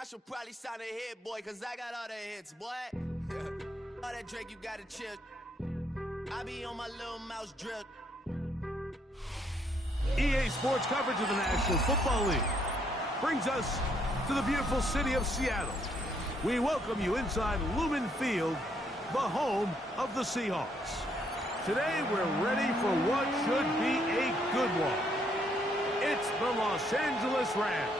I should probably sign a hit, boy, cause I got all the hits, boy. All that Drake, you gotta chill. I be on my little mouse drip. EA Sports coverage of the National Football League brings us to the beautiful city of Seattle. We welcome you inside Lumen Field, the home of the Seahawks. Today, we're ready for what should be a good one. It's the Los Angeles Rams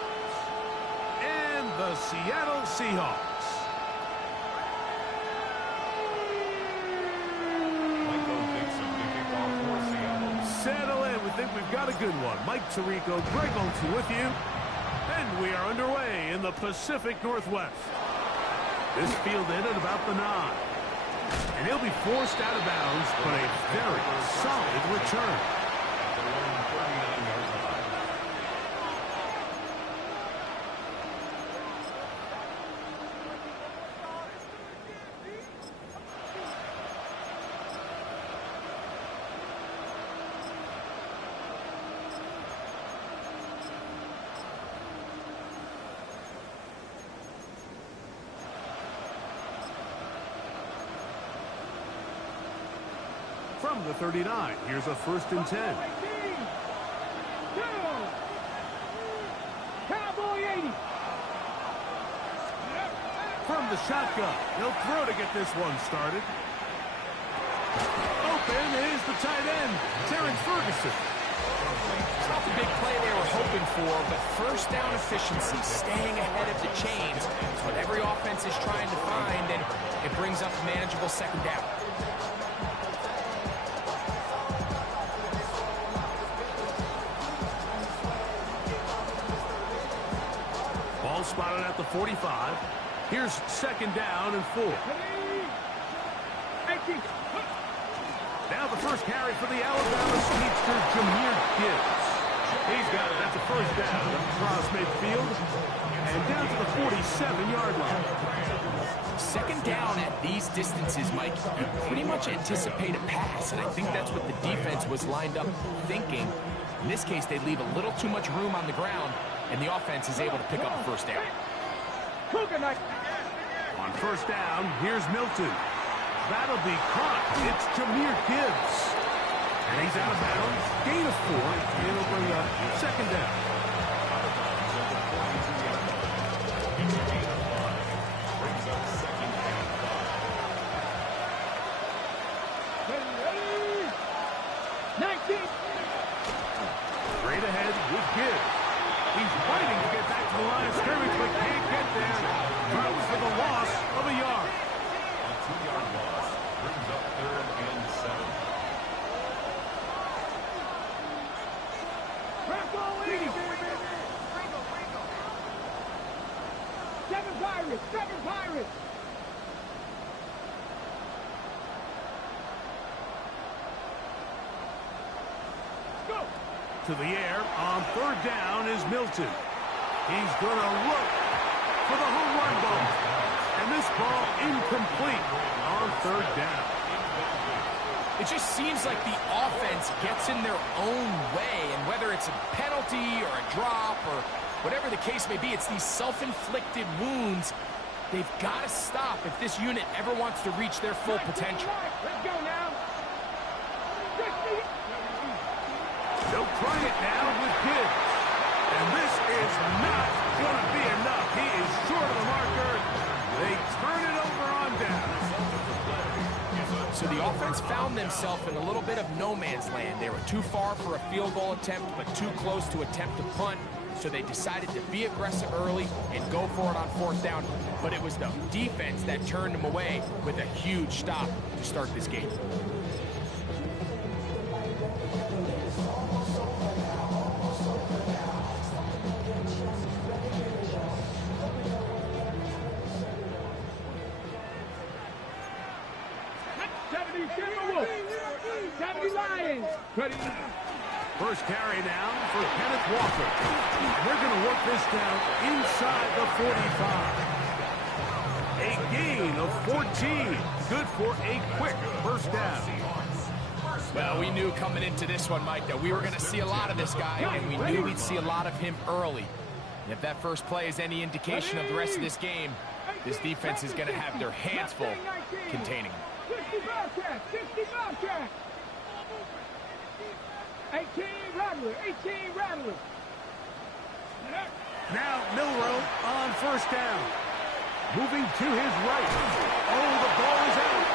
and the Seattle Seahawks. Settle in. We think we've got a good one. Mike Tirico, Greg Olsen with you. And we are underway in the Pacific Northwest. This field in at about the 9. And he'll be forced out of bounds, but a very solid return. From the 39, here's a 1st and 10. Cowboy 80. From the shotgun, he'll throw to get this one started. Open is the tight end, Terrence Ferguson. It's not the big play they were hoping for, but first down efficiency, staying ahead of the chains, is what every offense is trying to find, and it brings up a manageable 2nd down. Ball spotted at the 45. Here's 2nd down and 4. Now the first carry for the Alabama speedster, Jahmyr Gibbs. He's got it. That's a 1st down across midfield and down to the 47-yard line. 2nd down at these distances, Mike, you pretty much anticipate a pass, and I think that's what the defense was lined up thinking. In this case, they leave a little too much room on the ground, and the offense is able to pick up a 1st down. On 1st down, here's Milton. That'll be caught. It's Jahmyr Gibbs. And he's out of bounds. Gain of 4. It'll bring up 2nd down. Straight ahead with Gibbs. He's fighting to get back to the line of scrimmage, but can't get there. Throws for the loss of a yard. A 2-yard loss brings up 3rd and 7. Seven Pirates! Go! To the air on 3rd down is Milton. He's going to look for the home run ball. And this ball incomplete on 3rd down. It just seems like the offense gets in their own way, and whether it's a penalty or a drop or whatever the case may be, it's these self-inflicted wounds. They've got to stop if this unit ever wants to reach their full potential. Let's go now! They'll try it now with Gibbs. And this is not going to be enough. He is short of the marker. They turn it over on down. So the offense found themselves in a little bit of no man's land. They were too far for a field goal attempt, but too close to attempt a punt. So they decided to be aggressive early and go for it on 4th down. But it was the defense that turned them away with a huge stop to start this game. First carry now for Kenneth Walker. They're going to work this down inside the 45. A gain of 14. Good for a quick 1st down. Well, we knew coming into this one, Mike, that we were going to see a lot of this guy, and we knew we'd see a lot of him early. And if that first play is any indication of the rest of this game, this defense is going to have their hands full containing them. 60 Bobcats, 60 Bobcats. 18 Rattler, 18 Rattler. Now Milrow on first down. Moving to his right. Oh, the ball is out.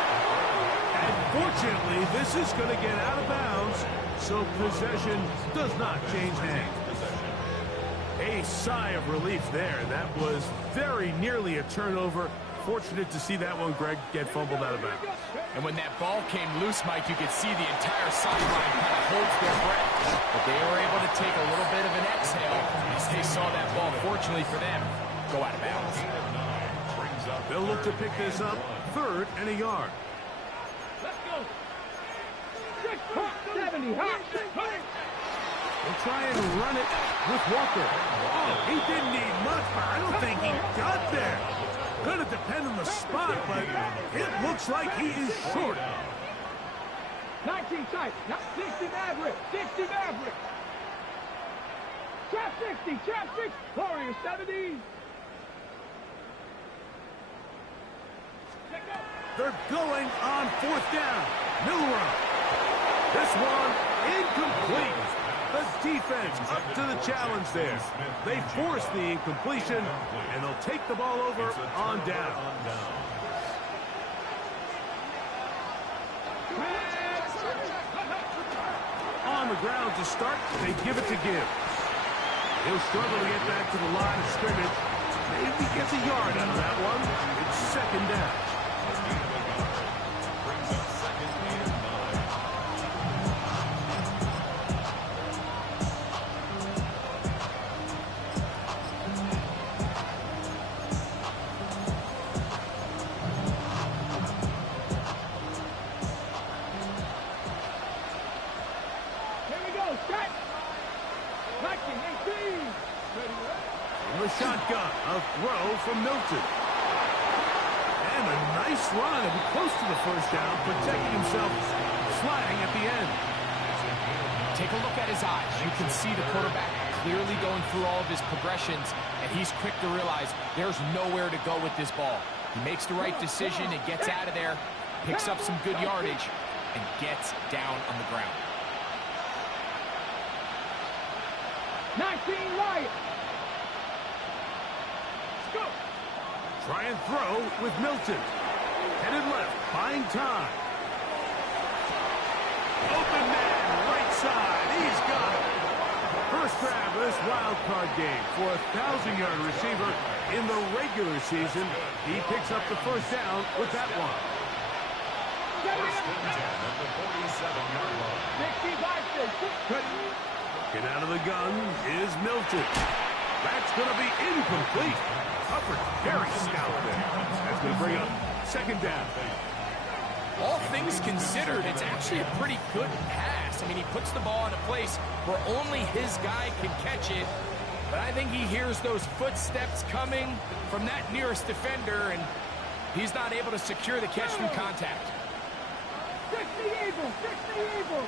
And fortunately, this is going to get out of bounds, so possession does not change hands. A sigh of relief there. That was very nearly a turnover. Fortunate to see that one, Greg, get fumbled out of bounds. And when that ball came loose, Mike, you could see the entire sideline kind of holds their breath. But they were able to take a little bit of an exhale as they saw that ball, fortunately for them, go out of bounds. They'll look to pick this up, 3rd and a yard. Let's go. 70, hot. They'll try and run it with Walker. Oh, he didn't need much, but I don't think he got there. Going to depend on the spot, but it looks like he is short. 19 tight. 60 Maverick. 60 Maverick. Trap 60. Trap 6. Warrior 70. They're going on 4th down. Milrow. This one incomplete. The defense up to the challenge there. They force the incompletion, and they'll take the ball over on down. On the ground to start, they give it to Gibbs. He'll struggle to get back to the line of scrimmage. Maybe gets a yard out of that one. It's 2nd down. Shotgun, a throw from Milton. And a nice run, and close to the first down, protecting himself, sliding at the end. Take a look at his eyes. You can see the quarterback clearly going through all of his progressions, and he's quick to realize there's nowhere to go with this ball. He makes the right decision and gets out of there, picks up some good yardage, and gets down on the ground. 19 Riot. Try and throw with Milton. Headed left, buying time. Open man, right side. He's got it. First grab of this wild card game for a 1,000-yard receiver in the regular season. He picks up the first down with that one. Get out of the gun is Milton. That's going to be incomplete. Upper very stout there. That's going to bring up 2nd down. All things considered, it's actually a pretty good pass. I mean, he puts the ball in a place where only his guy can catch it. But I think he hears those footsteps coming from that nearest defender, and he's not able to secure the catch through contact. 60 Eagle, 60 Eagle.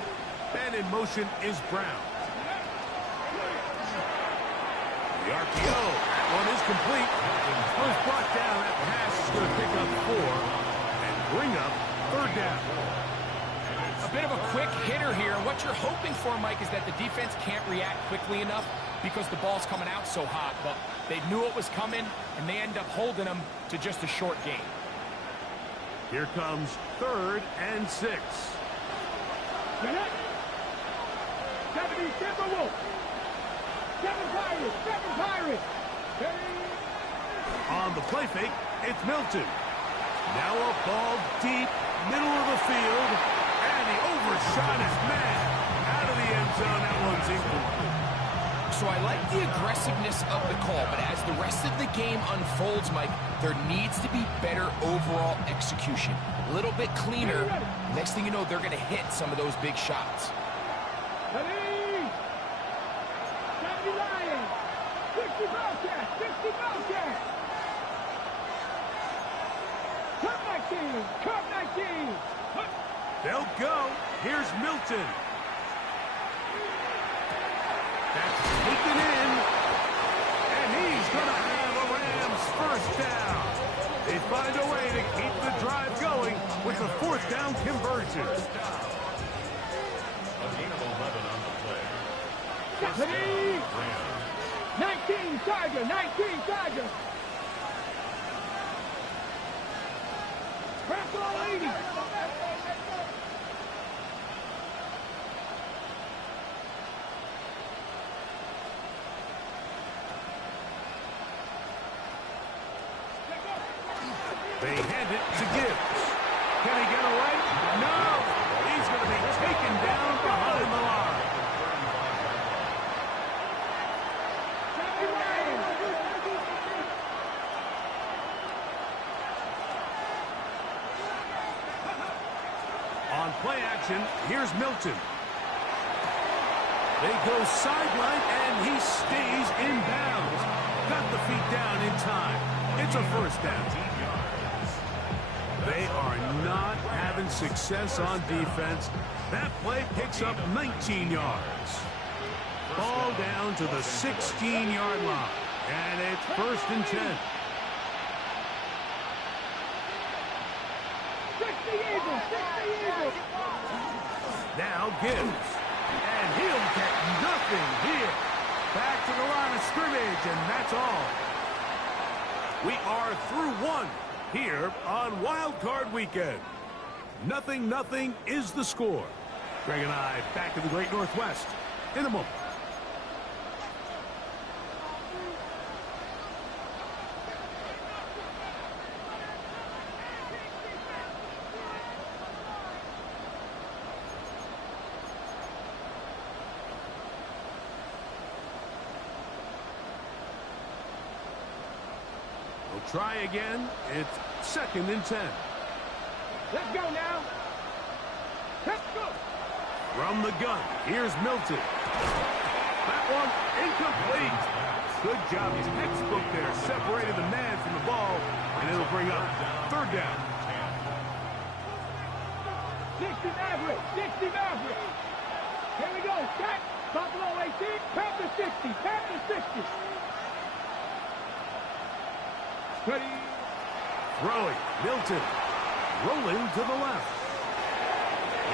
And in motion is Brown. The RPO, that one is complete. First brought down, that pass is going to pick up 4 and bring up 3rd down. A bit of a quick hitter here, and what you're hoping for, Mike, is that the defense can't react quickly enough because the ball's coming out so hot, but they knew it was coming, and they end up holding them to just a short gain. Here comes 3rd and 6. 70 Timberwolves. 7 Pirates, 7 Pirates. On the play fake, it's Milton. Now a ball deep, middle of the field, and he overshot his man. Out of the end zone, that one's incomplete. So I like the aggressiveness of the call, but as the rest of the game unfolds, Mike, there needs to be better overall execution. A little bit cleaner. Next thing you know, they're going to hit some of those big shots. 70 Lions. 60 Bobcats, 60 Bobcats. Cut 19, cut 19. They'll go. Here's Milton. That's taken in. And find a way to keep the drive going with the fourth down conversion. A gain of 11 on the play. 19 Charger, 19 Charger. Press all 80. They hand it to Gibbs. Can he get away? No! He's going to be taken down behind the line. On play action, here's Milton. They go sideline, and he stays in bounds. Got the feet down in time. It's a first down. They are not having success on defense. That play picks up 19 yards. Ball down to the 16-yard line. And it's first and 10. 60 Eagles, 60 Eagles. Now Gibbs. And he'll get nothing here. Back to the line of scrimmage, and that's all. We are through one here on Wild Card Weekend. 0-0 is the score. Greg and I back in the Great Northwest in a moment. We'll try again. It's second and 10. Let's go now. Let's go. From the gun, here's Milton. That one incomplete. Good job. His textbook there separated the man from the ball, and it'll bring up third down. 60 Maverick, 60 Maverick. Here we go. Set. Buffalo 18. Panther 60. Panther 60. Ready. Throwing, Milton. Rolling to the left.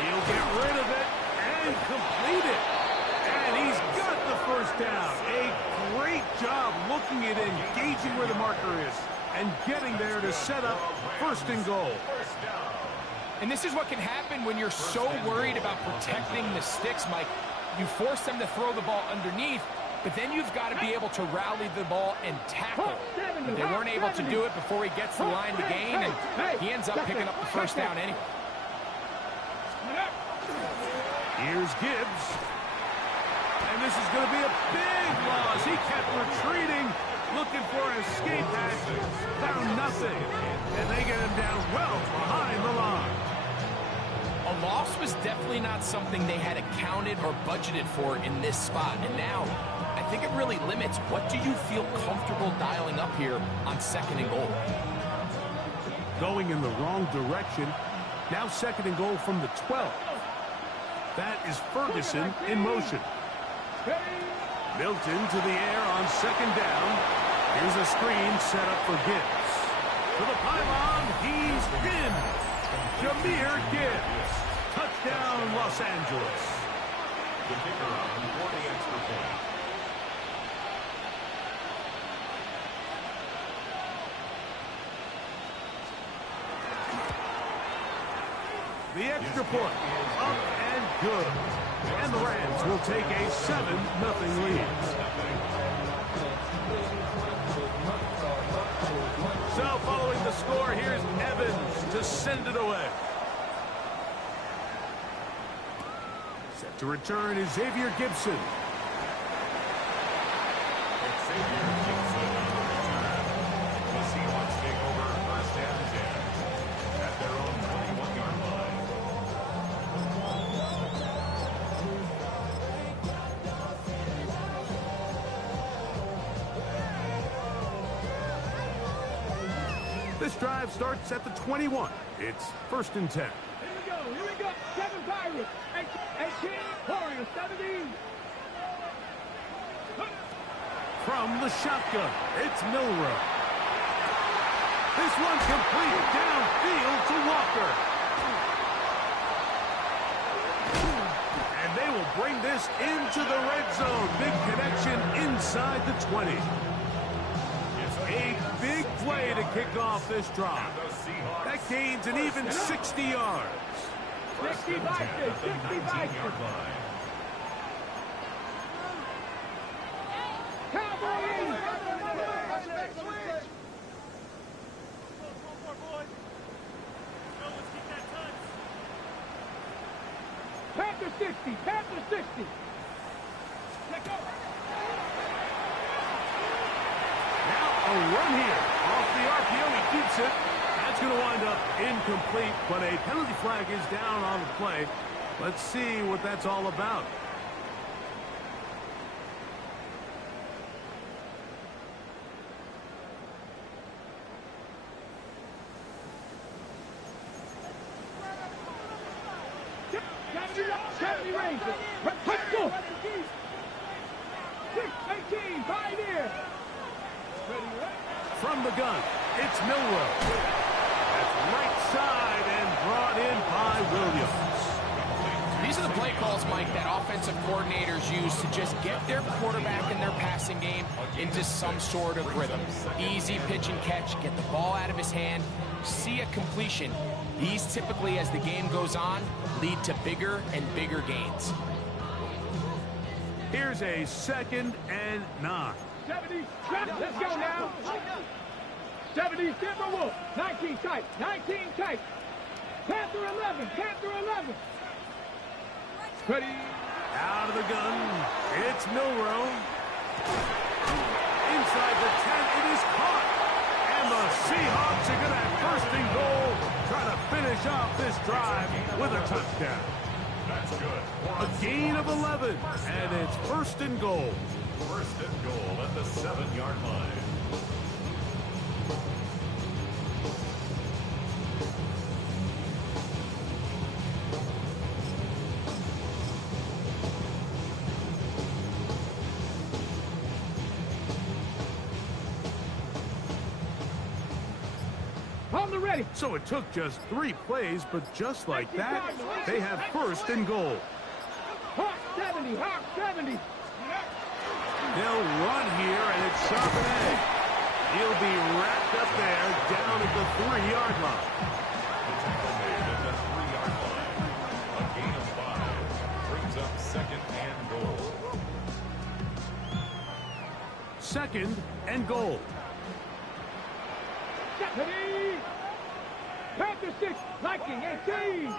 He'll get rid of it and complete it. And he's got the first down. A great job looking at engaging where the marker is and getting there to set up first and goal. And this is what can happen when you're so worried about protecting the sticks, Mike. You force them to throw the ball underneath, but then you've got to be able to rally the ball and tackle. They weren't able to do it before he gets the line to gain, and he ends up picking up the first down anyway. Here's Gibbs. And this is going to be a big loss. He kept retreating, looking for an escape hatch. Found nothing. And they get him down well behind the line. A loss was definitely not something they had accounted or budgeted for in this spot. And now, I think it really limits what do you feel comfortable dialing up here on second and goal. Going in the wrong direction. Now second and goal from the 12. That is Ferguson in motion. Milton to the air on second down. Here's a screen set up for Gibbs. To the pylon, he's pinned. Jahmyr Gibbs. Touchdown, Los Angeles. The kicker on for the extra point. The extra point, up and good. And the Rams will take a 7-0 lead. So following the score, here's Evans to send it away. Set to return is Xavier Gibson. Xavier Gibson on the return. The Seahawks take over first and 10 at their own 21-yard line. This drive starts at the 21. It's first and 10. Here we go. 7 Pirates. 18 Warriors. 17. From the shotgun, it's Milrow. This one complete downfield to Walker. And they will bring this into the red zone. Big connection inside the 20. A big play to kick off this drive. That gains an even 60 yards. 65, 65. Cowboys! Panther 60, Panther 60. Let go. Now a run here. Off the RPO, he keeps it. That's going to wind up incomplete, but a penalty flag is down on the play. Let's see what that's all about. Let's go. 6-18, Pioneer. From the gun, it's Milrow. That's right side and brought in by Williams. These are the play calls, Mike, that offensive coordinators use to just get their quarterback and their passing game into some sort of rhythm. Easy pitch and catch, get the ball out of his hand, see a completion. These typically, as the game goes on, lead to bigger and bigger gains. Here's a 2nd and 9. 70, let's go now. 70, Timberwolf. 19 tight, 19 tight. Panther 11, Panther 11. Ready. Out of the gun, it's Milrow. Inside the 10, it is caught. And the Seahawks are going to have 1st and goal, trying to finish off this drive with a touchdown. That's good. A gain of 11, and it's 1st and goal. 1st and goal at the 7-yard line. On the ready. So it took just 3 plays, but just like that, they have 1st and goal. Hawk 70, Hawk 70. They'll run here, and it's Charbonnet. He'll be wrapped up there down at the 3-yard line. The tackle made at the 3-yard line. A gain of 5 brings up 2nd and goal. 2nd and goal. Ready. Panther 6, Viking 18.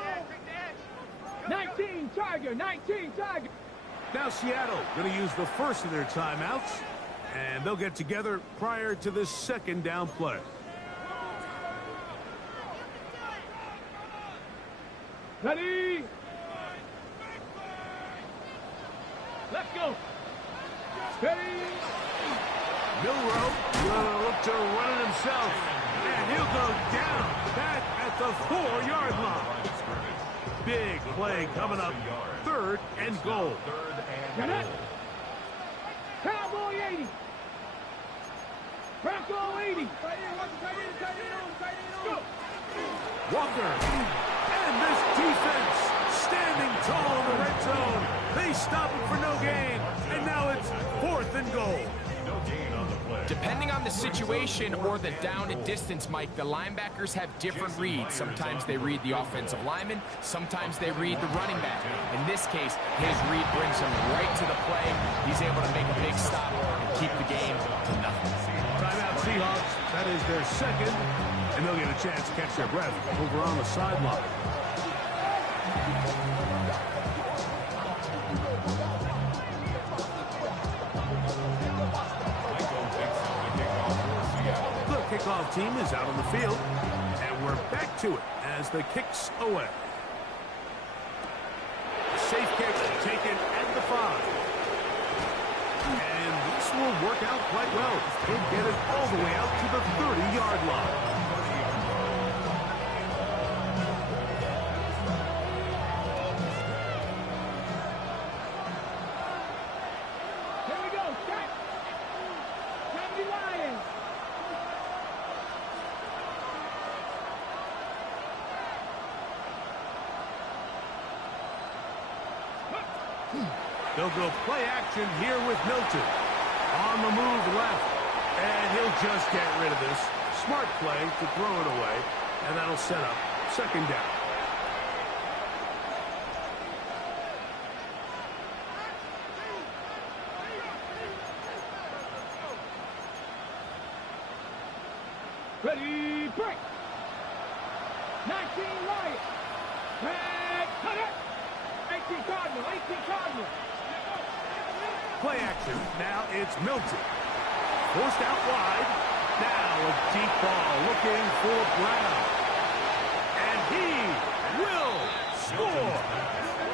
19, Tiger, 19, Tiger. Now Seattle going to use the first of their timeouts, and they'll get together prior to the 2nd down play. Ready. Let's go. Ready. Milrow will look to run it himself, and he'll go down back at the 4-yard line. Big play coming up, 3rd and goal. Get it. Cowboy 80. Bronco 80. Go. Walker, and this defense standing tall in the red zone. They stop it for no gain, and now it's 4th and goal. No gain on the play. Depending on the situation or the down and distance, Mike, the linebackers have different reads. Sometimes they read the offensive lineman, sometimes they read the running back. In this case, his read brings him right to the play. He's able to make a big stop and keep the game to nothing. Timeout Seahawks. That is their 2nd, and they'll get a chance to catch their breath over on the sideline. The kickoff team is out on the field, and we're back to it as the kick's away. Safe kick taken at the 5. And this will work out quite well. He'll get it all the way out to the 30-yard line. Here we go. Set. 70 Lions. They'll go play action here with Milton. On the move left. And he'll just get rid of this. Smart play to throw it away. And that'll set up second down. Ready, break. 19 Lions. Red, cut it. 18 Cardinal, 18 Cardinal. Play action. Now it's Milton. Forced out wide. Now a deep ball looking for Brown. And he will score.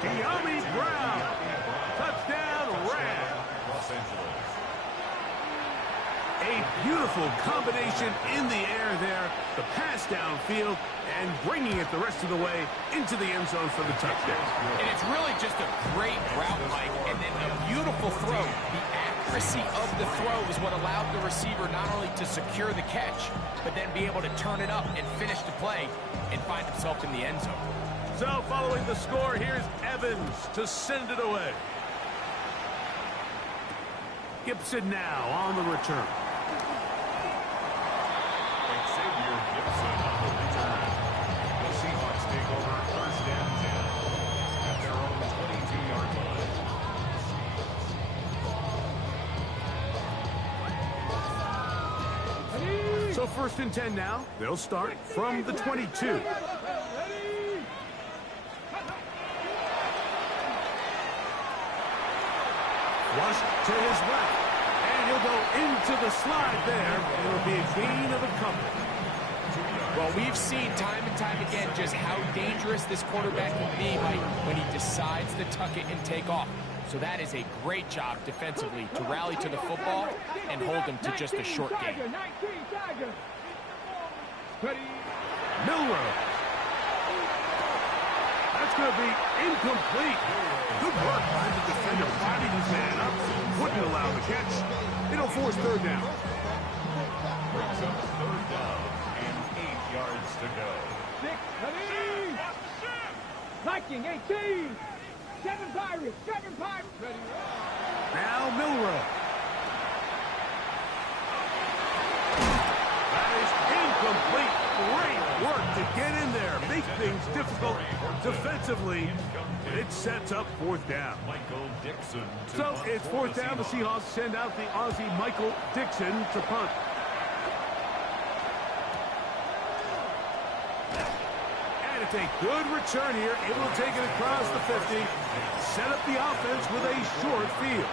De'Ami Brown. Touchdown, Rams. Los Angeles. A beautiful combination in the air there. The pass downfield and bringing it the rest of the way into the end zone for the touchdown. And it's really just a great route, Mike, and then a beautiful throw. The accuracy of the throw is what allowed the receiver not only to secure the catch, but then be able to turn it up and finish the play and find himself in the end zone. So following the score, here's Evans to send it away. Gibson now on the return. Xavier Gibson on the return. The Seahawks take over first and 10 at their own 22-yard line. So first and 10 now. They'll start from the 22. Flush to his left. And he'll go into the slide there. It'll be a gain of a couple. Well, we've seen time and time again just how dangerous this quarterback can be, Mike, when he decides to tuck it and take off. So that is a great job defensively to rally to the football and hold him to just a short gain. Milrow. That's going to be incomplete. Good work by the defender, finding his man up. Wouldn't allow the catch. It'll force third down. Brings up third down and 8 yards to go. 6, ready. Viking, 18. 7 Pirates, 7 Pirates. Ready. Now Milrow. That is incomplete. Great work to get in there. Make things difficult defensively. It sets up fourth down. Michael Dixon. So it's fourth down. The Seahawks send out the Aussie Michael Dixon to punt. And it's a good return here. Able to take it across the 50. Set up the offense with a short field.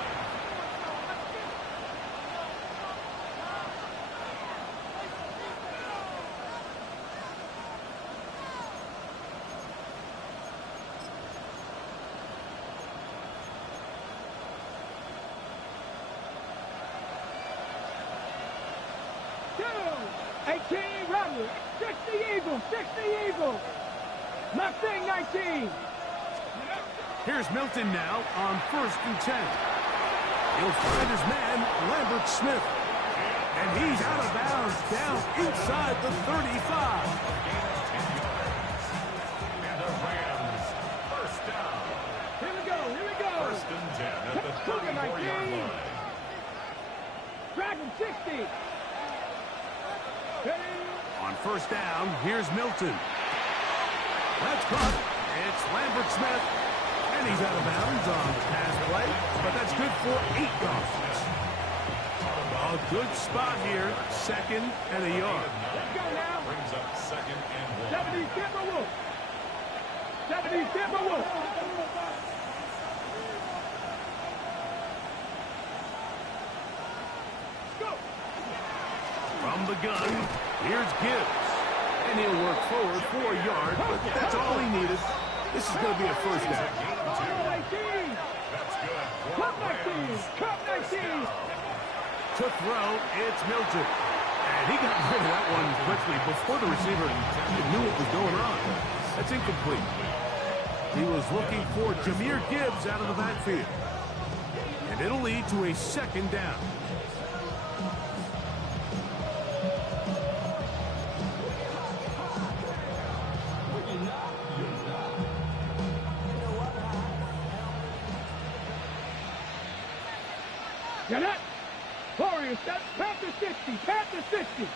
Robert, 60 Eagles, 60 Eagles. Mustang 19. Here's Milton now on first and 10. He'll find his man, Lambert Smith. And he's out of bounds down inside the 35. And the Rams, first down. Here we go, here we go. First and 10 at the 34-yard line. Dragon 60. On first down, here's Milton. That's caught. It's Lambert Smith. And he's out of bounds on the pass play. But that's good for 8 yards. A good spot here. Second and a yard. Let's go now. Brings up second and 1. 70 Timberwolves. 70 Timberwolves. From the gun, here's Gibbs. And he'll work forward 4 yards, but that's all he needed. This is going to be a first down. That's good. Cup 19. Cup 19. To throw, it's Milton. And he got rid of that one quickly before the receiver knew what was going on. That's incomplete. He was looking for Jahmyr Gibbs out of the backfield. And it'll lead to a second down. Get it? Warriors, Panther 60, Panther 60.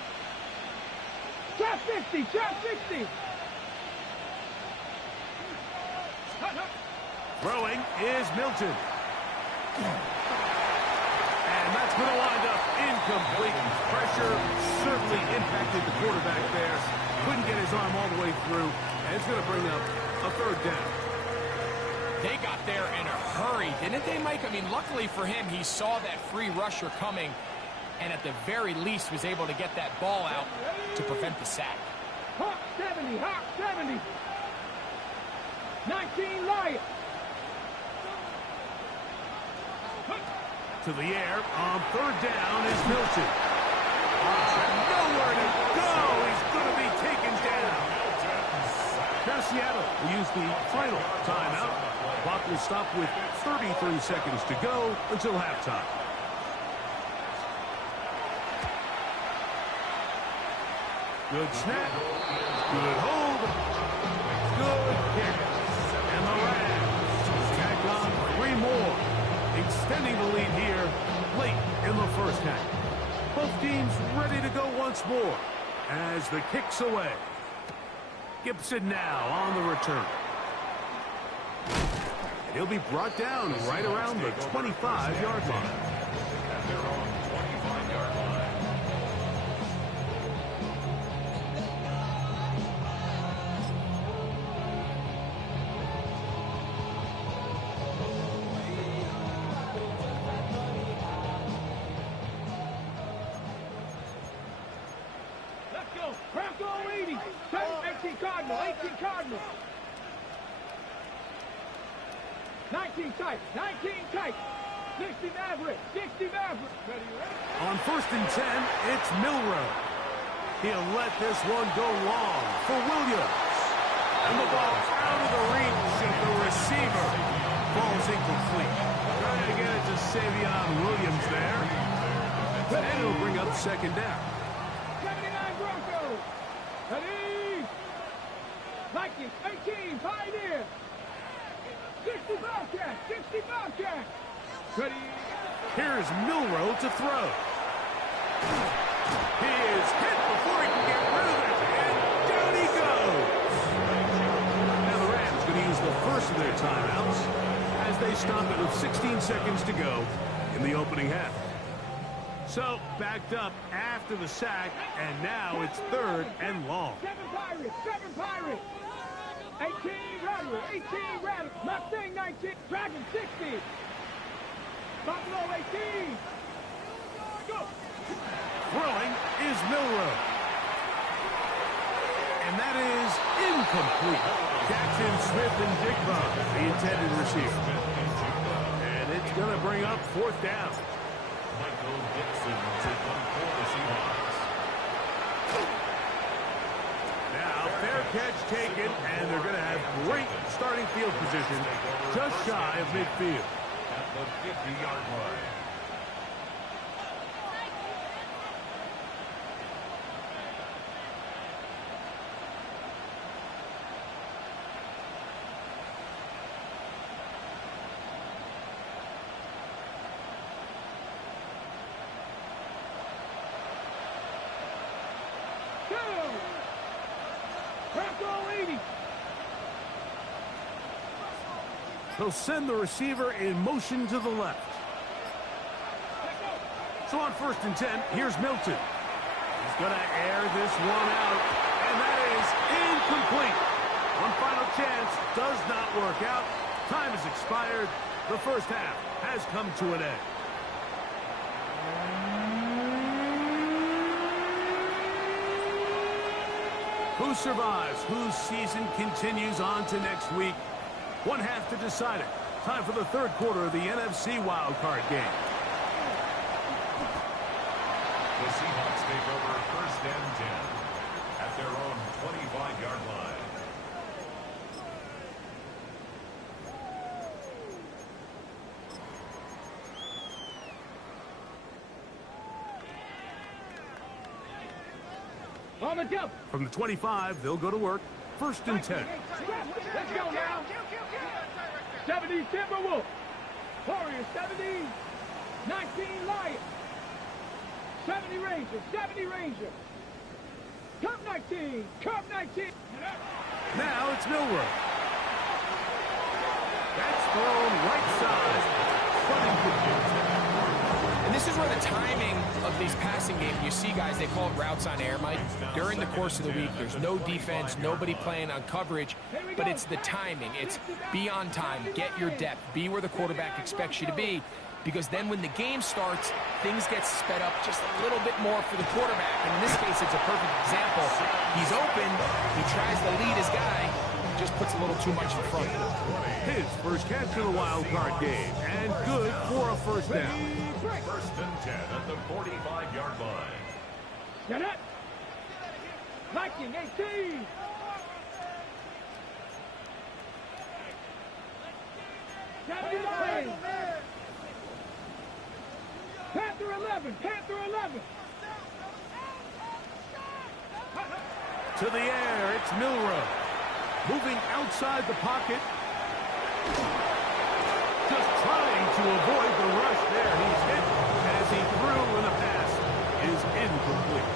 Trap 60, trap 60. Throwing is Milton. And that's going to wind up incomplete. Pressure certainly impacted the quarterback there. Couldn't get his arm all the way through. And it's going to bring up a third down. They got there in a hurry, didn't they, Mike? I mean, luckily for him, he saw that free rusher coming and at the very least was able to get that ball out to prevent the sack. Hawk 70, Hawk 70. 19 Lions. To the air on third down is Milton. Nowhere to go. He's going to be taken down. Now Seattle will use the final timeout. Clock will stop with 33 seconds to go until halftime. Good snap. Good hold. Good kick. And the Rams tack on 3 more, extending the lead here late in the first half. Both teams ready to go once more as the kick's away. Gibson now on the return. And he'll be brought down right around the 25-yard line. At their own 25-yard line. Let's go. Bronco 80. 18 Cardinal, 18 Cardinal. 19 tight, 19 tight. 60 Maverick, 60 Maverick. Ready? On first and 10, it's Milrow. He'll let this one go long for Williams. And the ball out of the reach of the receiver. Ball's incomplete. Trying to get it to Savion Williams there. And it'll bring up second down. 79 Broncos. Ready? Vikings, 18, Pioneer. 60 Bobcat, 60 Bobcat. Ready? Here's Milrow to throw. He is hit before he can get rid of it, and down he goes. Now the Rams going to use the first of their timeouts as they stop it with 16 seconds to go in the opening half. So, backed up after the sack, and now it's third and long. 7 Pirates, 7 Pirates. 18 Rattler, 18 Rattler. Mustang 19, Dragon 60. Buffalo 18. Go. Throwing is Milrow. And that is incomplete. Jackson, Smith, and Digba, the intended receiver. And it's going to bring up fourth down. Michael Dixon to come for the Seahawks. Now, fair catch taken, and they're going to have great starting field position just shy of midfield. At the 50-yard line. Bronco 80. They'll send the receiver in motion to the left. So on first and 10, here's Milton. He's going to air this one out, and that is incomplete. One final chance does not work out. Time has expired. The first half has come to an end. Who survives? Whose season continues on to next week? One half to decide it. Time for the third quarter of the NFC wildcard game. The Seahawks take over first and 10 at their own 25-yard line. On the jump. From the 25, they'll go to work. First and 10. Let's go now. 70 Timberwolves. Warriors 70. 19 Lions. 70 Rangers. 70 Rangers. Cup 19. Cup 19. Now it's Milrow. That's thrown right side. But incomplete. And this is where the timing of these passing games, you see guys, they call it routes on air, Mike. During the course of the week, there's no defense, nobody playing on coverage, but it's the timing. It's be on time, get your depth, be where the quarterback expects you to be, because then when the game starts, things get sped up just a little bit more for the quarterback. And in this case, it's a perfect example. He's open, he tries to lead his guy, just puts a little too much in front. His first catch of the wild card game, and good for a first down. First and 10 at the 45-yard line. Get it. Viking 18. Panther 11. Panther 11. To the air, it's Milrow. Moving outside the pocket. Just trying to avoid the rush there. He's hit as he threw, and the pass is incomplete.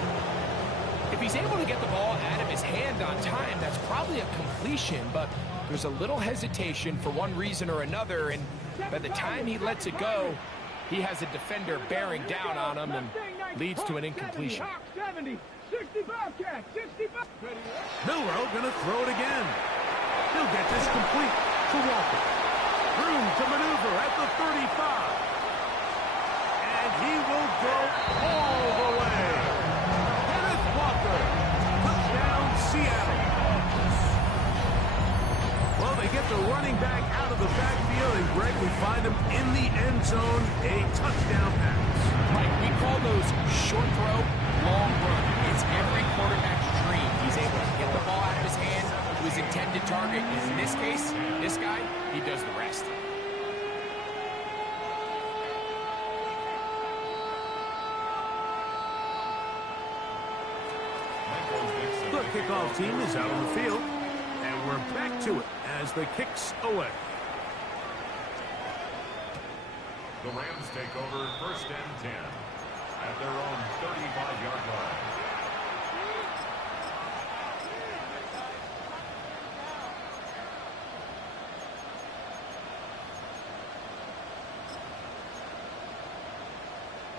If he's able to get the ball out of his hand on time, that's probably a completion, but there's a little hesitation for one reason or another, and by the time he lets it go, he has a defender bearing down on him and leads to an incompletion. 70, 65 catch, 65. Milrow gonna throw it again. He'll get this complete to Walker. Room to maneuver at the 35. And he will go all the way. Kenneth Walker. Touchdown, Seattle. Well, they get the running back out of the backfield, and Greg, we find him in the end zone, a touchdown pass. Mike, we call those short throw, long run. It's every quarterback's dream. He's able to get the ball out of his hand to his intended target. And in this case, this guy, he does the rest. The kickoff team is out on the field, and we're back to it as the kicks away. The Rams take over first and 10 at their own 35-yard line.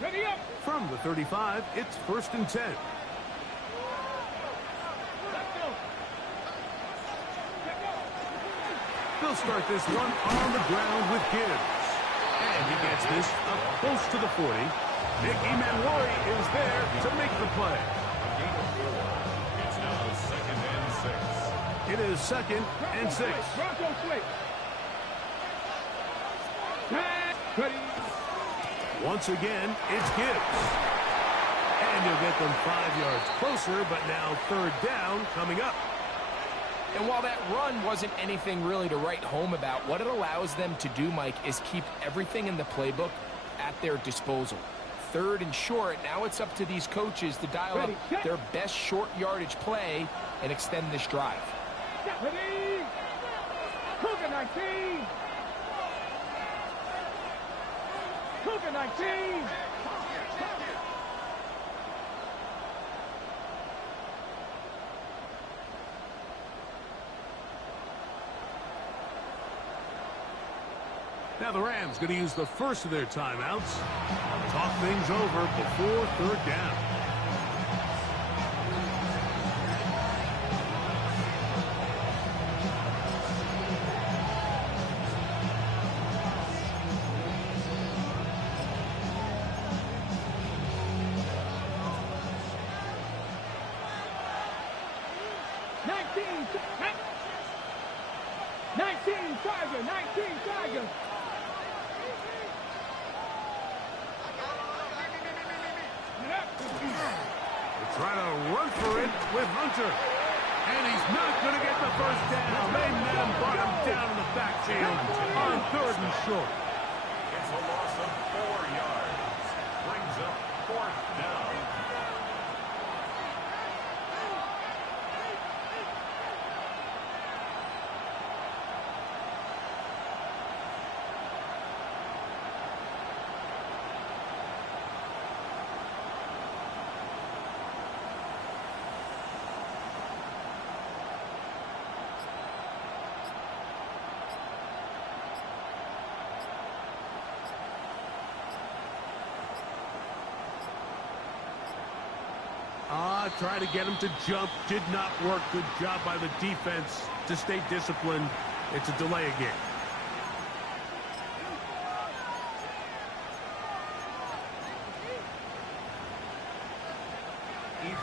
Ready up. From the 35, it's first and 10. They'll start this one on the ground with Gibbs. And he gets this up close to the 40. Nick Emanwari is there to make the play. A gain of 4. It's now second and 6. It is second and 6. Bronco switch. Ready. Once again, it's Gibbs. And he'll get them 5 yards closer, but now third down coming up. And while that run wasn't anything really to write home about, what it allows them to do, Mike, is keep everything in the playbook at their disposal. Third and short, now it's up to these coaches to dial up their best short yardage play and extend this drive. Ready. Cougar 19. Cougar 19. Now the Rams going to use the first of their timeouts. Talk things over before third down. Tiger. Try to run for it with Hunter. And he's not going to get the first down. They met him, brought him down in the backfield on third and short. It's a loss of 4 yards. Brings up fourth down. Try to get him to jump. Did not work. Good job by the defense to stay disciplined. It's a delay again.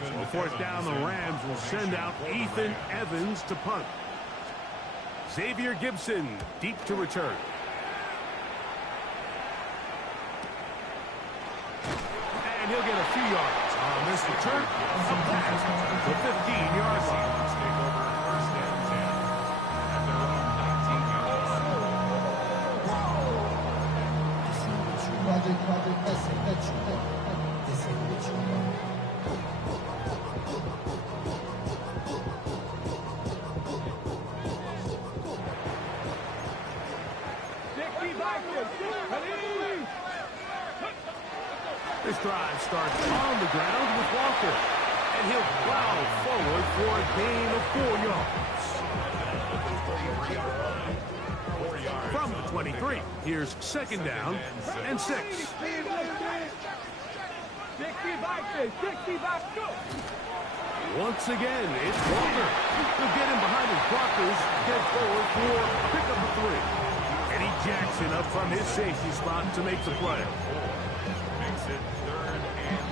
So fourth down, the Rams will send out Ethan Evans to punt. Xavier Gibson deep to return. And he'll get a few yards on this return. A pass to the 15-yard line. Take over first and 10 at their own 60 backwards. Ready? This drive starts on the ground with Walker. And he'll plow forward for a gain of 4 yards. From the 23, here's second down and 6. 60 backwards. 60 backwards. Once again, it's Walker. He'll get him behind his blockers, get forward for a pickup of 3. Eddie Jackson up from his safety spot to make the play. Makes it 3rd and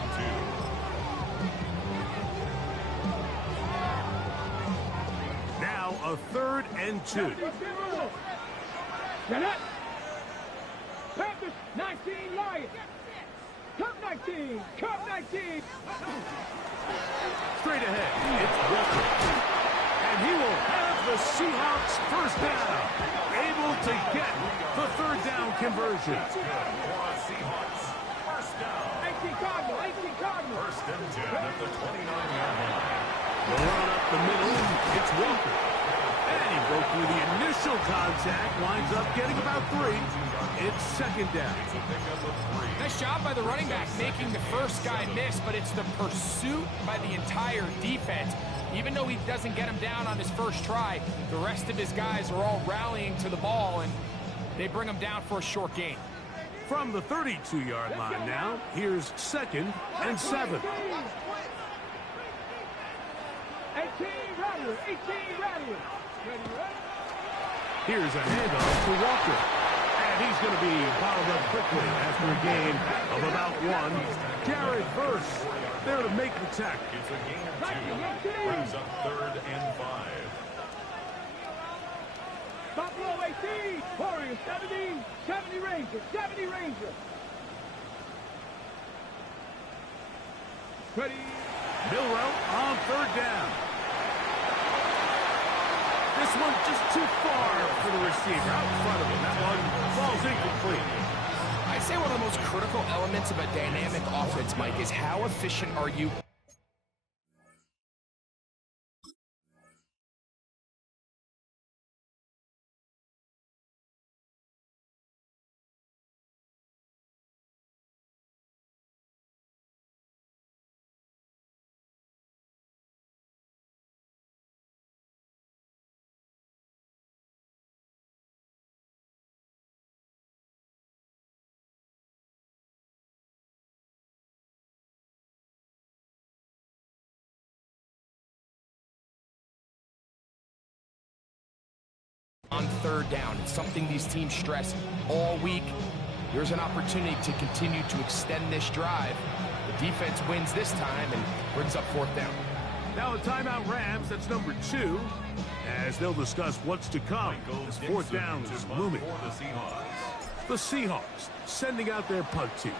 2. Now a 3rd and 2. Get up. Panthers, 19 Lions. Cup 19. Cup 19. Straight ahead, it's Walker. And he will have the Seahawks first down. Able to get the 3rd down conversion. Seahawks first down. 18 Cardinal. 18 Cardinal. First and 10 at the 29-yard line. The run up the middle, it's Walker. And he broke through the initial contact, winds up getting about 3. It's second down. It's a pickup of 3. Nice job by the running back making the first guy miss, but it's the pursuit by the entire defense. Even though he doesn't get him down on his first try, the rest of his guys are all rallying to the ball, and they bring him down for a short gain. From the 32-yard line now, here's second and 7. 18 Rattler. 18 Rattler. Here's a handoff to Walker. And he's going to be followed up quickly after a gain of about 1. Jared Verse there to make the tackle. It's a gain of 2. Brings up 3rd and 5. Buffalo 18. Warriors 70. 70 Rangers. 70 Rangers. Ready. Milrow on 3rd down. This one just too far for the receiver out in front of him. That one falls incomplete. I'd say one of the most critical elements of a dynamic offense, Mike, is how efficient are you on 3rd down. It's something these teams stress all week. Here's an opportunity to continue to extend this drive. The defense wins this time and brings up 4th down. Now a timeout Rams, that's number 2, as they'll discuss what's to come as 4th down is looming. For the Seahawks. The Seahawks sending out their punt team.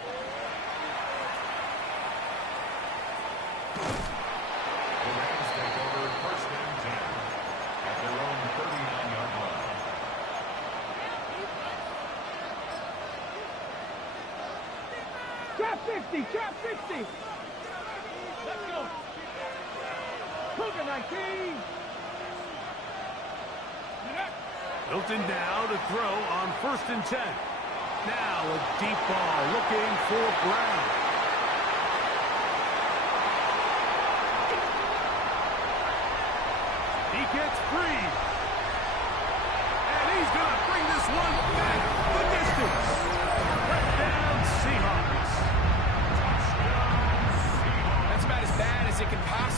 The Rams take over first and 10 at their own 39-yard line. Trap 60. Trap 60. Let's go. Cougar 19. Hilton now to throw on 1st and 10. Now a deep ball looking for Brown. He gets free. And he's going to bring this one back the distance. Touchdown Seahawks. That's about as bad as it can possibly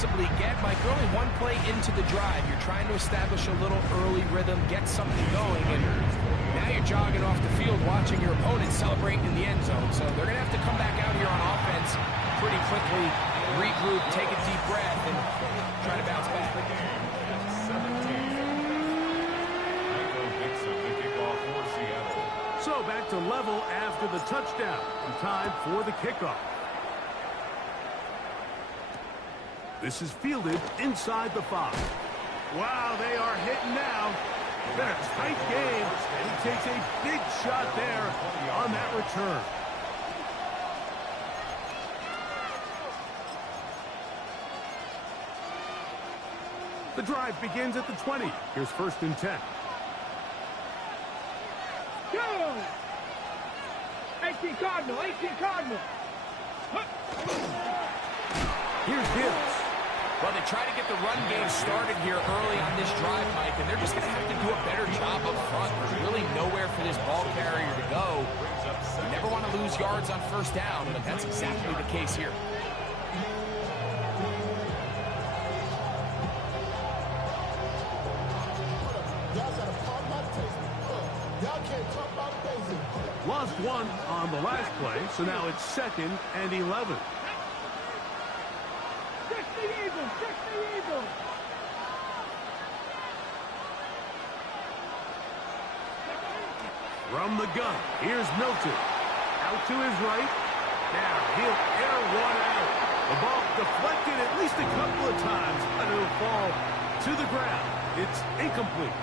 play into the drive. You're trying to establish a little early rhythm, get something going, and now you're jogging off the field watching your opponent celebrating in the end zone. So they're going to have to come back out here on offense pretty quickly, regroup, take a deep breath, and try to bounce back. 17. Michael Dixon, the kickoff for Seattle. So back to level after the touchdown. And time for the kickoff. This is fielded inside the 5. Wow, they are hitting now. Been a tight game, and he takes a big shot there on that return. The drive begins at the 20. Here's 1st and 10. Go! 18 Cardinal, 18 Cardinal. Here's Gibbs. Well, they try to get the run game started here early on this drive, Mike, and they're just going to have to do a better job up front. There's really nowhere for this ball carrier to go. You never want to lose yards on 1st down, but that's exactly the case here. Lost 1 on the last play, so now it's 2nd and 11. 60 Eagles, 60 Eagles. From the gun, here's Milton. Out to his right. Now he'll air one out. The ball deflected at least a couple of times, and it'll fall to the ground. It's incomplete.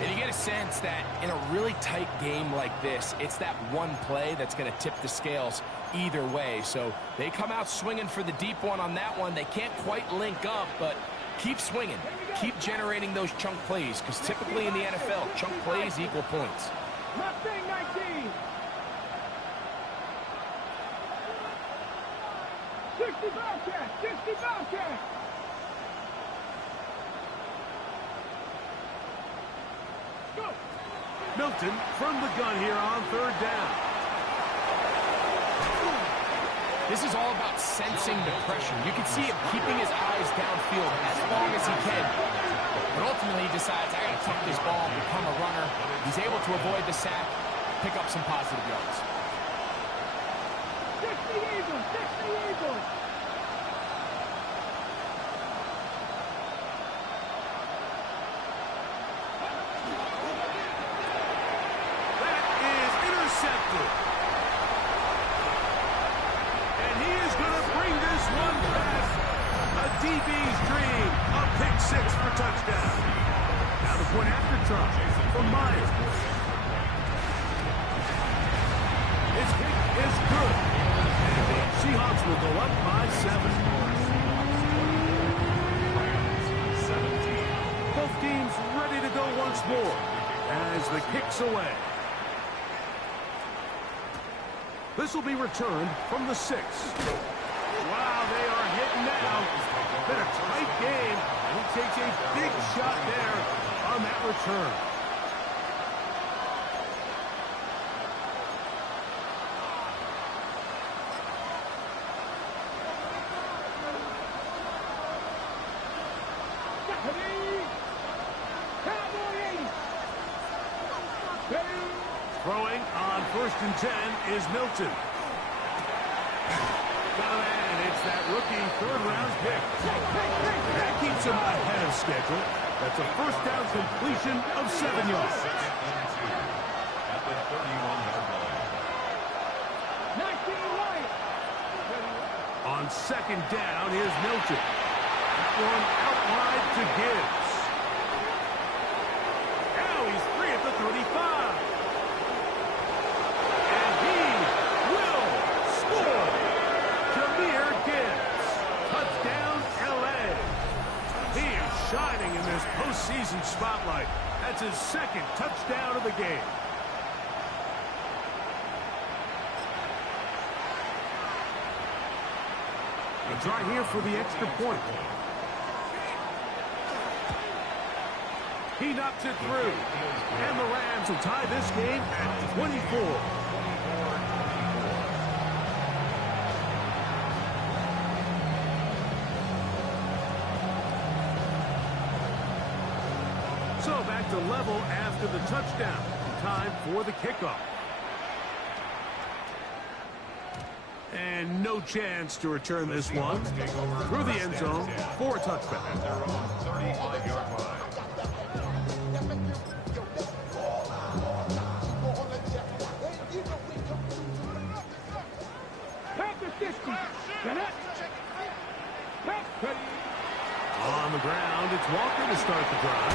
And you get a sense that in a really tight game like this, it's that one play that's going to tip the scales either way. So they come out swinging for the deep one on that one. They can't quite link up, but keep swinging. Keep generating those chunk plays, because typically in the NFL, chunk plays equal points. Mustang 19. 60 Bobcat, 60 Bobcat. Go. Milton from the gun here on 3rd down. This is all about sensing the pressure. You can see him keeping his eyes downfield as long as he can. But ultimately he decides, I got to tuck this ball and become a runner. He's able to avoid the sack, pick up some positive yards. 60 Eagles, 60 Eagles. That is intercepted. And he is going to bring this one back. A DB's dream. A pick 6 for touchdown. Now the point after try from Myers. His kick is good. And the Seahawks will go up by 7. 17. Both teams ready to go once more as the kick's away. This will be returned from the 6. Wow, they are hitting now. Been a tight game, and he takes a big shot there on that return. Throwing on 1st and 10 is Milton. And it's that rookie 3rd-round pick. That keeps him ahead of schedule. That's a 1st down completion of 7 yards. At the 31-yard line. 19 White. On 2nd down, here's Milton. That one out wide to Gibbs. Now he's free at the 35. And he will score. Jahmyr Gibbs. Touchdown, L.A. He is shining in this postseason spotlight. That's his 2nd touchdown of the game. A try here for the extra point. He knocks it through. And the Rams will tie this game at 24. So back to level after the touchdown. Time for the kickoff. And no chance to return this one through the end zone for a touchback. At their own 35-yard line. On the ground, it's Walker to start the drive.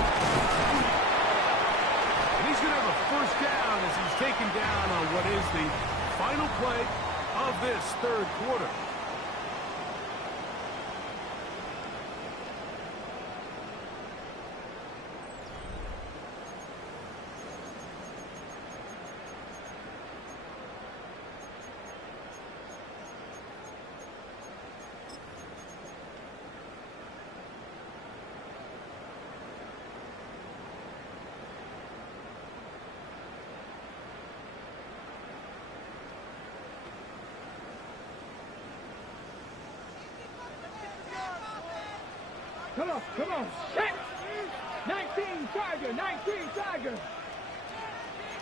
And he's going to have a first down as he's taken down on what is the final play of this third quarter. Come on. Set. 19 Tiger, 19 Tiger.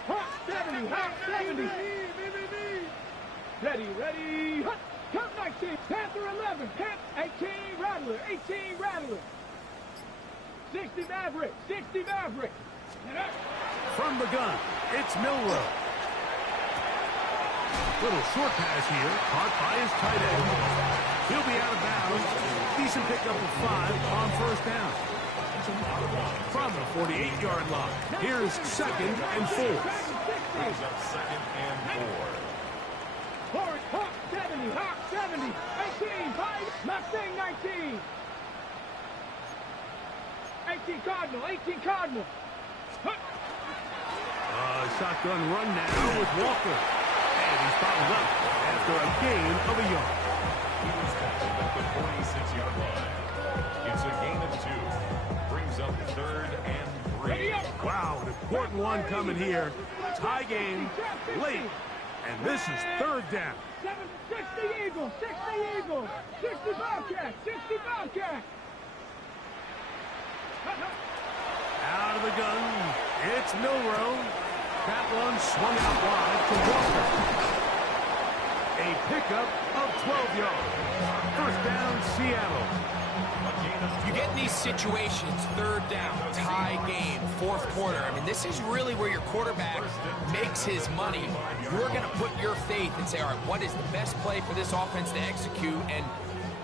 Hot 70, hot 70. Ready. Hot. Count 19. Panther 11. 18 Rattler, 18 Rattler. 60 Maverick, 60 Maverick. From the gun, it's Milrow. Little short pass here, caught by his tight end. He'll be out of bounds. Decent pickup of 5 on first down. From the 48-yard line, here's 2nd and 4. Brings up 2nd and 4. Hawk 70, Hawk 70. 18, 5, Mustang 19. 18 Cardinal, 18 Cardinal. Shotgun run now with Walker. And he's fouled up after a gain of a yard. He was tackled at the 46-yard line. It's a gain of 2. Brings up 3rd and 3. Wow, an important one coming here. Tie game late. And this is 3rd down. 60 Eagles, 60 Eagles. 60 Bobcat, 60 Bobcat. Out of the gun, it's Milrow. That one swung out wide to Walker. A pickup of 12 yards. First down, Seattle. You get in these situations, 3rd down, tie game, 4th quarter. I mean, this is really where your quarterback makes his money. You're going to put your faith and say, all right, what is the best play for this offense to execute? And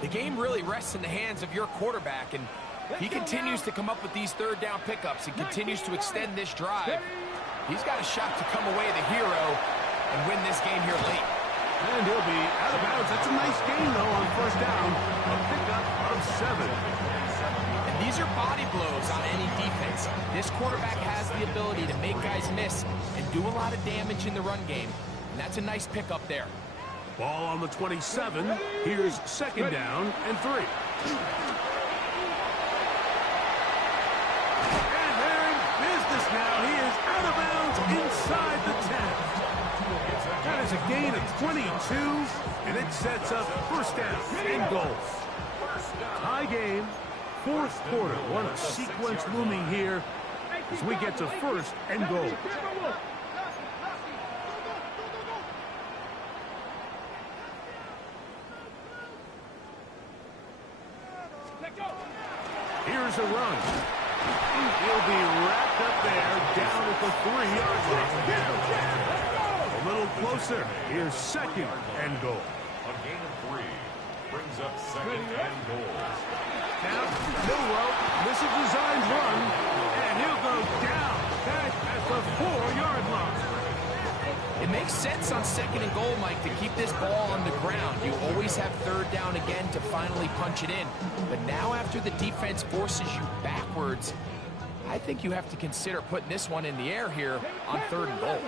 the game really rests in the hands of your quarterback. And he continues to come up with these 3rd down pickups and continues to extend this drive. He's got a shot to come away the hero and win this game here late. And he'll be out of bounds. That's a nice gain, though, on first down. A pickup of 7. And these are body blows on any defense. This quarterback has the ability to make guys miss and do a lot of damage in the run game. And that's a nice pickup there. Ball on the 27. Here's 2nd down and 3. And they're in business now. He is out of bounds inside the 10. That is a gain of 22, and it sets up first down and goal. Tie game, 4th quarter. What a sequence looming here as we get to 1st and goal. Here's a run. He'll be wrapped up there down at the 3-yard line. A little closer. Here's 2nd and goal. A gain of 3. Brings up 2nd and goal. Now, Milrow, this is designed run, and he'll go down back at the 4-yard line. It makes sense on 2nd and goal, Mike, to keep this ball on the ground. You always have 3rd down again to finally punch it in. But now after the defense forces you backwards, I think you have to consider putting this one in the air here on 3rd and goal.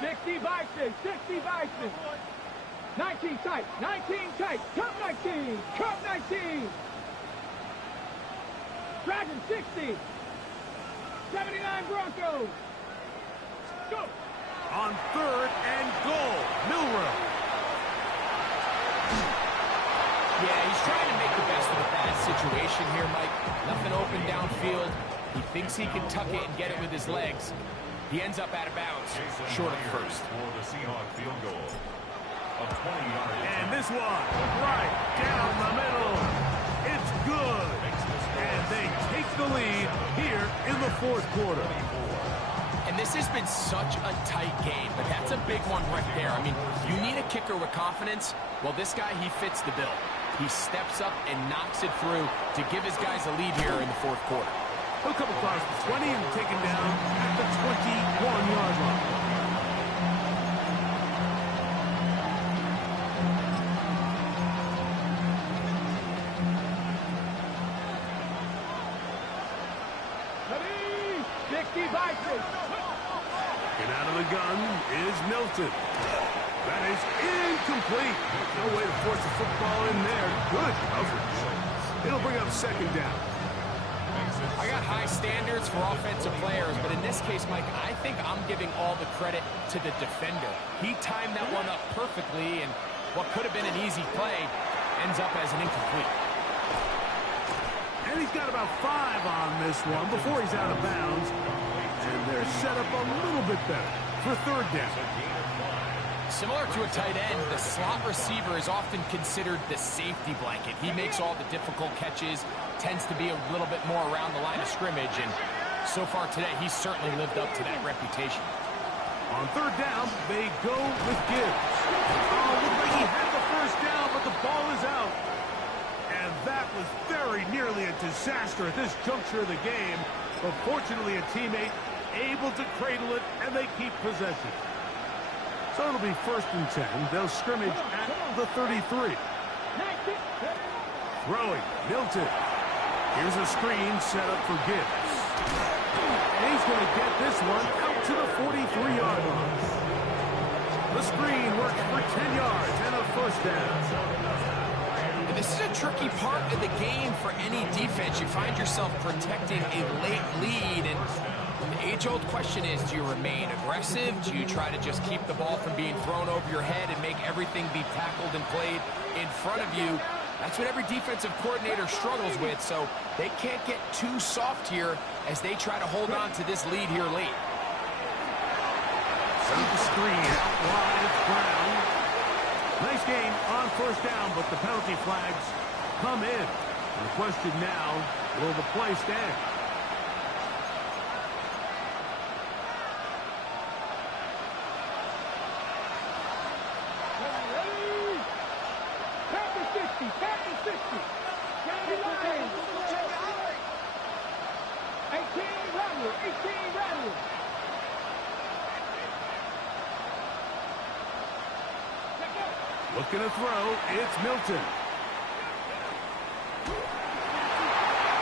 60 Bison, 60 Bison. 19 tight, 19 tight. Cup 19, Cup 19. Dragon 60. 79 Broncos. Go. On 3rd and goal, Milrow. Yeah, he's trying to make the best of a bad situation here, Mike. Nothing open downfield. He thinks he can tuck it and get it with his legs. He ends up out of bounds, short of the first. For the Seahawks field goal of 20 yards. And this one, right down the middle. It's good. And they take the lead here in the fourth quarter. And this has been such a tight game, but that's a big one right there. I mean, you need a kicker with confidence. Well, this guy, he fits the bill. He steps up and knocks it through to give his guys a lead here in the fourth quarter. He'll come across the 20 and taken down at the 21-yard line. Ready, 60 Vikings. And out of the gun is Milton. That is incomplete. No way to force the football in there. Good coverage. It'll bring up second down. I got high standards for offensive players, but in this case, Mike, I think I'm giving all the credit to the defender. He timed that one up perfectly, and what could have been an easy play ends up as an incomplete. And he's got about 5 on this one before he's out of bounds. And they're set up a little bit better for third down. Similar to a tight end, the slot receiver is often considered the safety blanket. He makes all the difficult catches, tends to be a little bit more around the line of scrimmage, and so far today, he's certainly lived up to that reputation. On third down, they go with Gibbs. Oh, looked like he had the first down, but the ball is out. And that was very nearly a disaster at this juncture of the game. But fortunately, a teammate able to cradle it, and they keep possession. So it'll be 1st and 10. They'll scrimmage at the 33. Throwing, Milton. Here's a screen set up for Gibbs. And he's going to get this one out to the 43-yard line. The screen works for 10 yards and a first down. This is a tricky part of the game for any defense. You find yourself protecting a late lead, and the age-old question is, do you remain aggressive? Do you try to just keep the ball from being thrown over your head and make everything be tackled and played in front of you? That's what every defensive coordinator struggles with, so they can't get too soft here as they try to hold on to this lead here late. Set the screen out wide. It's Brown. Nice game on first down, but the penalty flags come in. And the question now, will the play stand? Looking to throw, it's Milton.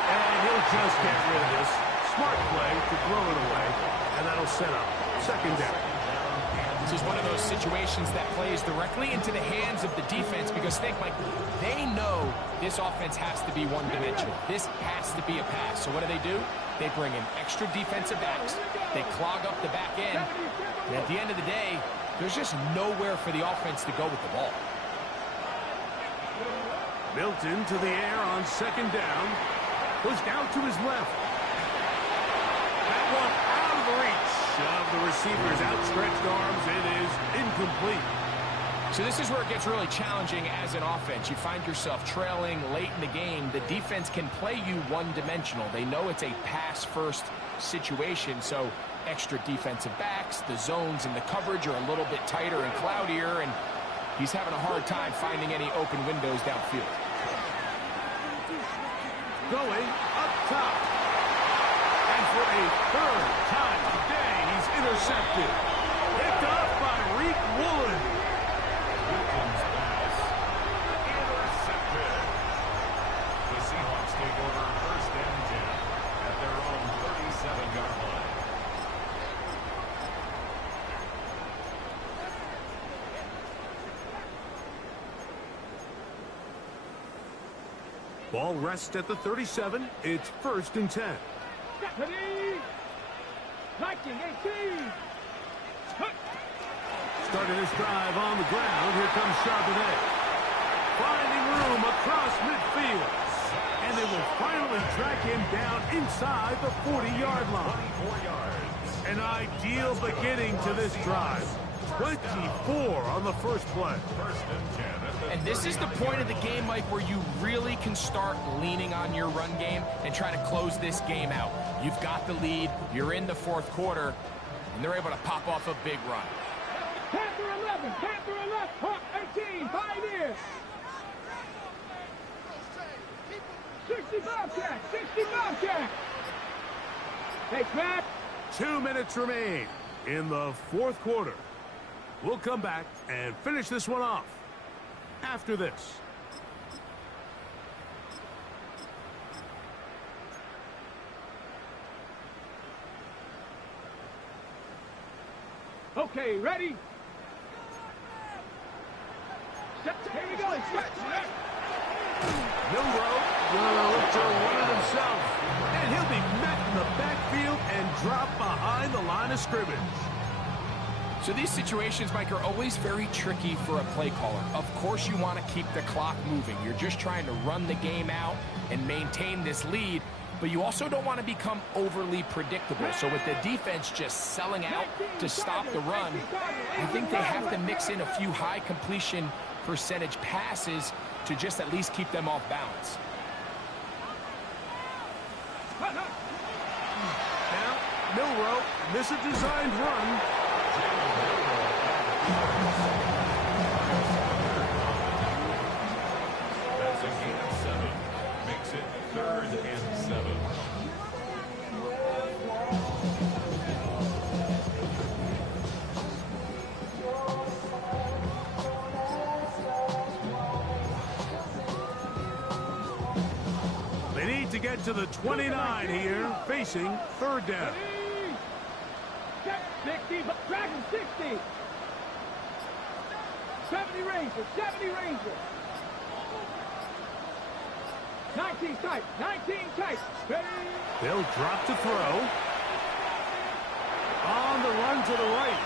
And he'll just get rid of this. Smart play to throw it away, and that'll set up second down. This is one of those situations that plays directly into the hands of the defense because think, Mike, they know this offense has to be one-dimensional. This has to be a pass. So what do? They bring in extra defensive backs. They clog up the back end. And at the end of the day, there's just nowhere for the offense to go with the ball. Milton to the air on second down. Pushed out to his left. That one out of the reach of the receiver's outstretched arms. It is incomplete. So this is where it gets really challenging as an offense. You find yourself trailing late in the game. The defense can play you one-dimensional. They know it's a pass-first situation, so extra defensive backs, the zones and the coverage are a little bit tighter and cloudier, and he's having a hard time finding any open windows downfield. Going up top. And for a third time today, he's intercepted. Picked up by Reek Woolen. Wilkins pass. Intercepted. The Seahawks take over 1st and 10 at their own 37-yard line. Ball rests at the 37. It's 1st and 10. Ready? Viking 18. Starting this drive on the ground. Here comes Charbonnet. finding room across midfield. And they will finally track him down inside the 40-yard line. 24 yards. An ideal beginning to this drive. 24 on the first play. First and 10 at the And this is the point of the game, Mike, where you really can start leaning on your run game and try to close this game out. You've got the lead, you're in the fourth quarter, and they're able to pop off a big run. Panther 11, Panther 11, Hawk 18, Pioneer. 65 catch, 65 catch. Hey, Matt. 2 minutes remain in the fourth quarter. We'll come back and finish this one off after this. Okay, ready? Set. Here we go. Set. Milrow gonna look to run it himself, and he'll be met in the backfield and dropped behind the line of scrimmage. So these situations, Mike, are always very tricky for a play caller. Of course you want to keep the clock moving. You're just trying to run the game out and maintain this lead, but you also don't want to become overly predictable. So with the defense just selling out to stop the run, I think they have to mix in a few high completion percentage passes to just at least keep them off balance. Now, Milrow, miss a designed run. That's a gain of 7. Makes it 3rd and 7. They need to get to the 29 here, facing third down. 60, Dragon 60. 70 Ranger, 70 Ranger. 19 tight, 19 tight. Ready? They'll drop to throw. On the run to the right.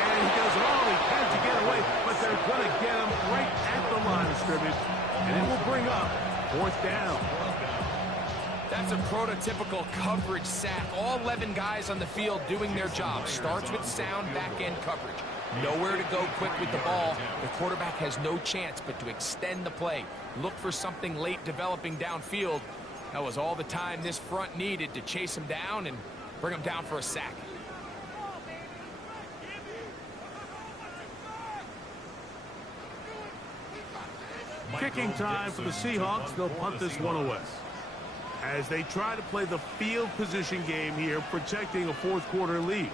And he does all he can to get away, but they're going to get him right at the line of scrimmage. And it will bring up fourth down. That's a prototypical coverage sack. All 11 guys on the field doing their job. Starts with sound back-end coverage. Nowhere to go quick with the ball. The quarterback has no chance but to extend the play. Look for something late developing downfield. That was all the time this front needed to chase him down and bring him down for a sack. Kicking time for the Seahawks. They'll punt this one away as they try to play the field position game here, protecting a fourth quarter lead.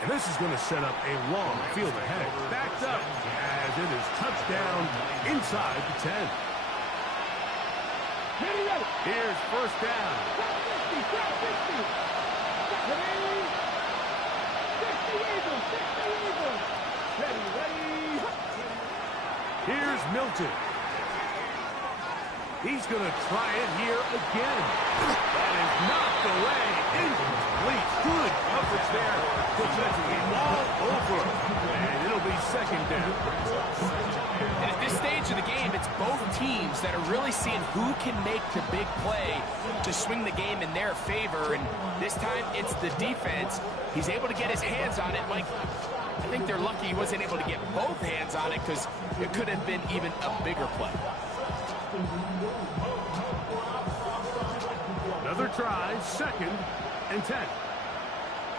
And this is going to set up a long field ahead. Backed up as it is touchdown inside the 10. Here's first down. 60 Eagles, 60 Eagles. Ready, ready. Here's Milton. He's going to try it here again. That is knocked away. Incomplete. Good coverage there. Defensively all over. And it'll be second down. And at this stage of the game, it's both teams that are really seeing who can make the big play to swing the game in their favor. And this time, it's the defense. He's able to get his hands on it. Mike, I think they're lucky he wasn't able to get both hands on it because it could have been even a bigger play. Another try, second and 10.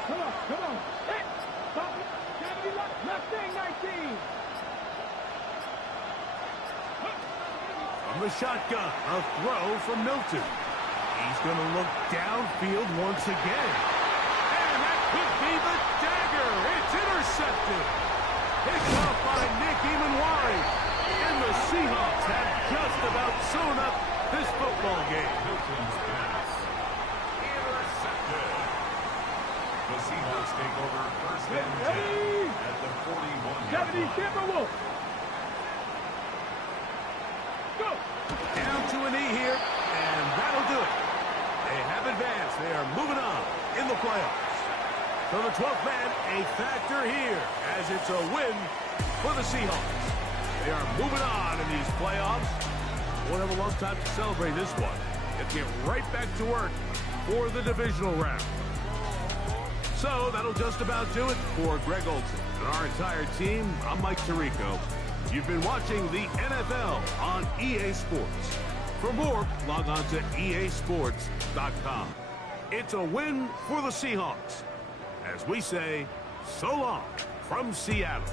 Come on, come on. Hey, stop it. 70 left thing, 19. From the shotgun, a throw from Milton. He's going to look downfield once again. And that could be the dagger. It's intercepted. Picked off by Nick Emanwari. And the Seahawks have just about sewn up this football game. Milton's pass. Intercepted. The Seahawks take over first and 10 at the 41-yard 70 line. Timberwolves. Go. Down to a knee here, and that do it. They have advanced. They are moving on in the playoffs. So the 12th man, a factor here, as it's a win for the Seahawks. They are moving on in these playoffs. Won't have a long time to celebrate this one. Let's get right back to work for the divisional round. So that'll just about do it for Greg Olson and our entire team. I'm Mike Tirico. You've been watching the NFL on EA Sports. For more, log on to easports.com. It's a win for the Seahawks. As we say, so long from Seattle.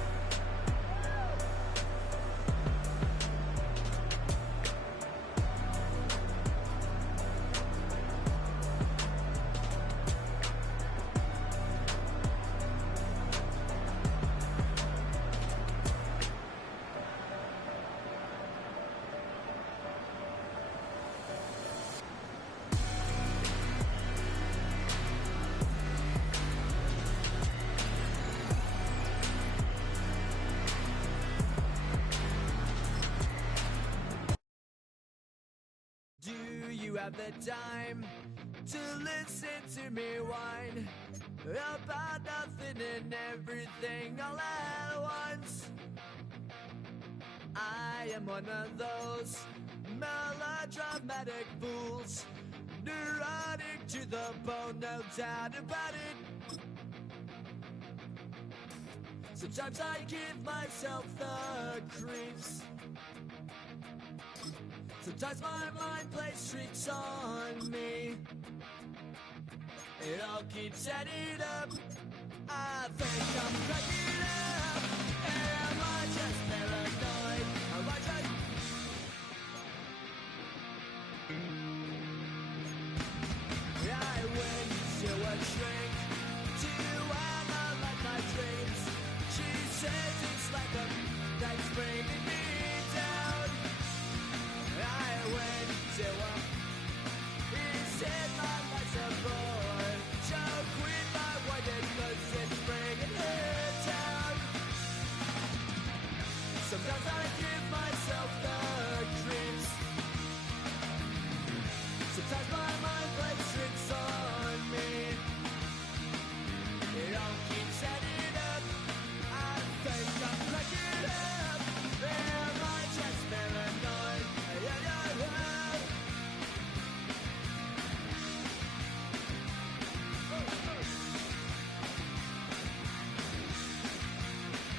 You have the time to listen to me whine about nothing and everything all at once. I am one of those melodramatic fools, neurotic to the bone, no doubt about it. Sometimes I give myself the creeps. Sometimes my mind plays tricks on me. It all keeps adding up. I think I'm cracking up. Am I just paranoid? Am I just... I went to a shrink to analyze my dreams. She says it's like a that's bringing me